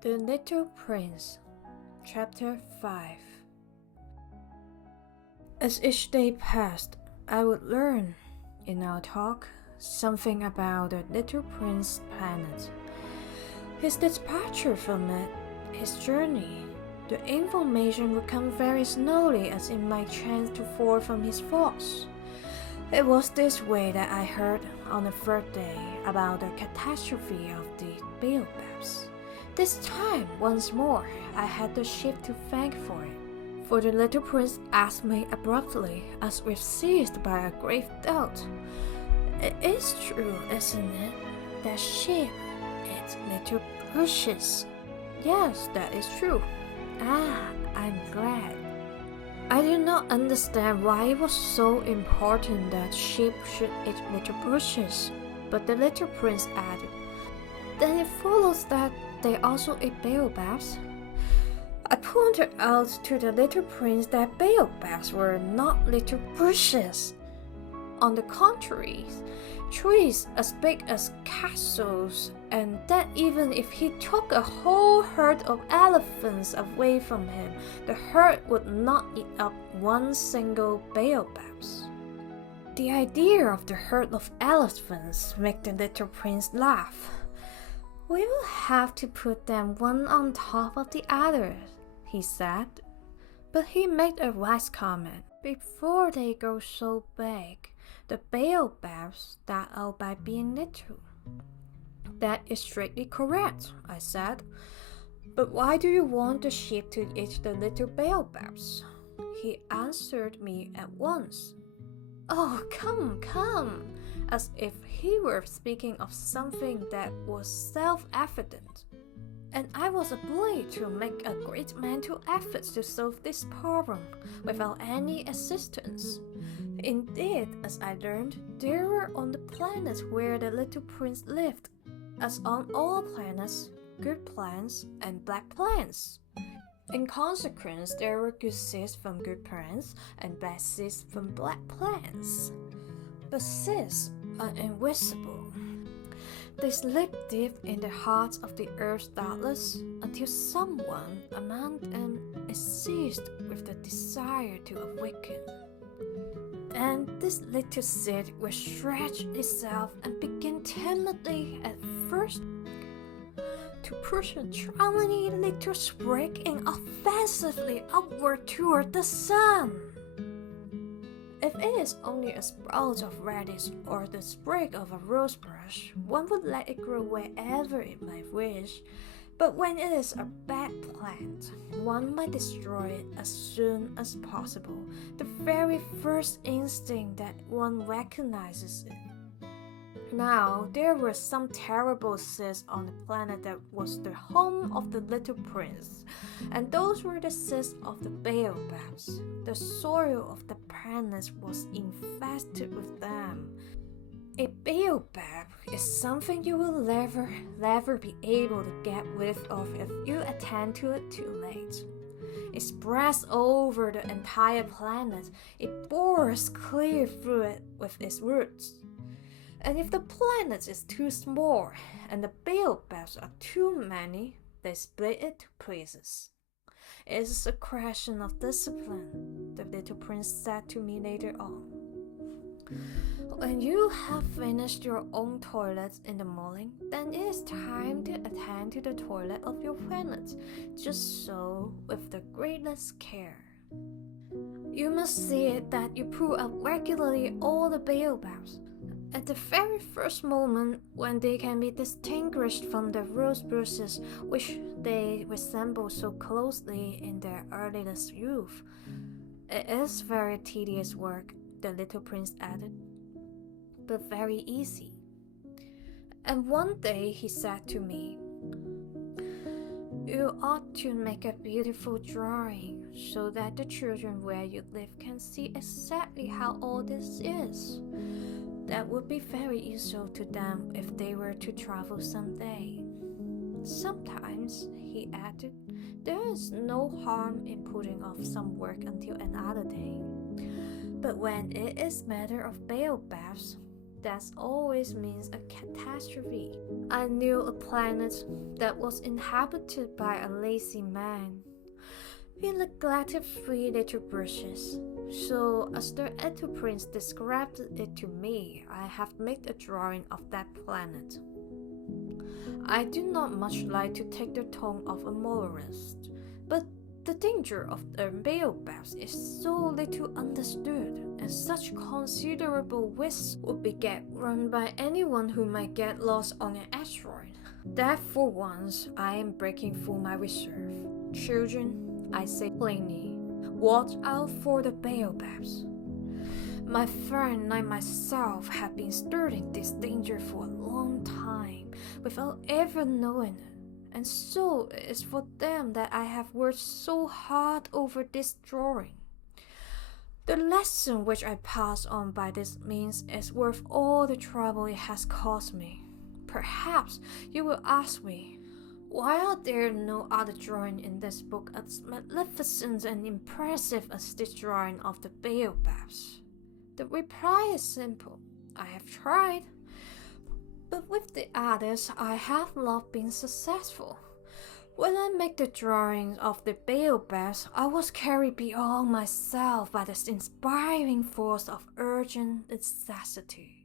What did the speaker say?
The Little Prince, Chapter 5. As each day passed, I would learn, in our talk, something about the Little Prince's planet. His departure from it, his journey. The information would come very slowly as it might chance to fall from his thoughts. It was this way that I heard on the third day about the catastrophe of the baobabs. This time, once more, I had the ship to thank for it, for the little prince asked me abruptly, as if seized by a grave doubt. "It is true, isn't it, that sheep eat little bushes?" "Yes, that is true." "Ah, I'm glad." I did not understand why it was so important that sheep should eat little bushes, but the little prince added, "Then it follows that they also eat baobabs?" I pointed out to the little prince that baobabs were not little bushes. On the contrary, trees as big as castles, and that even if he took a whole herd of elephants away from him, the herd would not eat up one single baobabs. The idea of the herd of elephants made the little prince laugh. "We will have to put them one on top of the other," he said. But he made a wise comment. "Before they grow so big, the baobabs start out by being little." "That is strictly correct," I said. "But why do you want the sheep to eat the little baobabs?" He answered me at once. "Oh, come," as if he were speaking of something that was self-evident. And I was obliged to make a great mental effort to solve this problem without any assistance. Indeed, as I learned, there were on the planets where the little prince lived, as on all planets, good plants and bad plants. In consequence, there were good seeds from good plants and bad seeds from bad plants. But seeds are invisible. They slip deep in the hearts of the earth's darkness until someone among them is seized with the desire to awaken. Then this little seed will stretch itself and begin timidly at first to push a tiny little sprig inoffensively upward toward the sun. If it is only a sprout of radish or the sprig of a rosebush, one would let it grow wherever it might wish. But when it is a bad plant, one might destroy it as soon as possible, the very first instinct that one recognizes it. Now, there were some terrible seeds on the planet that was the home of the little prince, and those were the seeds of the baobabs. The soil of the planet was infested with them. A baobab is something you will never be able to get rid of if you attend to it too late. It spreads over the entire planet. It bores clear through it with its roots. And if the planet is too small and the baobabs are too many, they split it to pieces. "It is a question of discipline," the little prince said to me later on. "When you have finished your own toilet in the morning, then it is time to attend to the toilet of your planet, just so, with the greatest care. You must see that you pull up regularly all the baobabs. At the very first moment, when they can be distinguished from the rose bushes which they resemble so closely in their earliest youth. It is very tedious work," the little prince added, "but very easy." And one day he said to me, "You ought to make a beautiful drawing so that the children where you live can see exactly how all this is. That would be very useful to them if they were to travel someday. Sometimes," he added, "there is no harm in putting off some work until another day. But when it is matter of baobabs, that always means a catastrophe. I knew a planet that was inhabited by a lazy man. He neglected 3 little bushes. So, as the little prince described it to me, I have made a drawing of that planet. I do not much like to take the tone of a moralist, but the danger of the baobabs is so little understood, and such considerable risks would be run by anyone who might get lost on an asteroid, that for once I am breaking through my reserve. Children, I say plainly, watch out for the baobabs. My friend and myself have been studying this danger for a long time without ever knowing it. And so it is for them that I have worked so hard over this drawing. The lesson which I pass on by this means is worth all the trouble it has cost me. Perhaps you will ask me, why are there no other drawing in this book as magnificent and impressive as this drawing of the baobabs? The reply is simple. I have tried. But with the others, I have not been successful. When I make the drawings of the baobabs, I was carried beyond myself by this inspiring force of urgent necessity.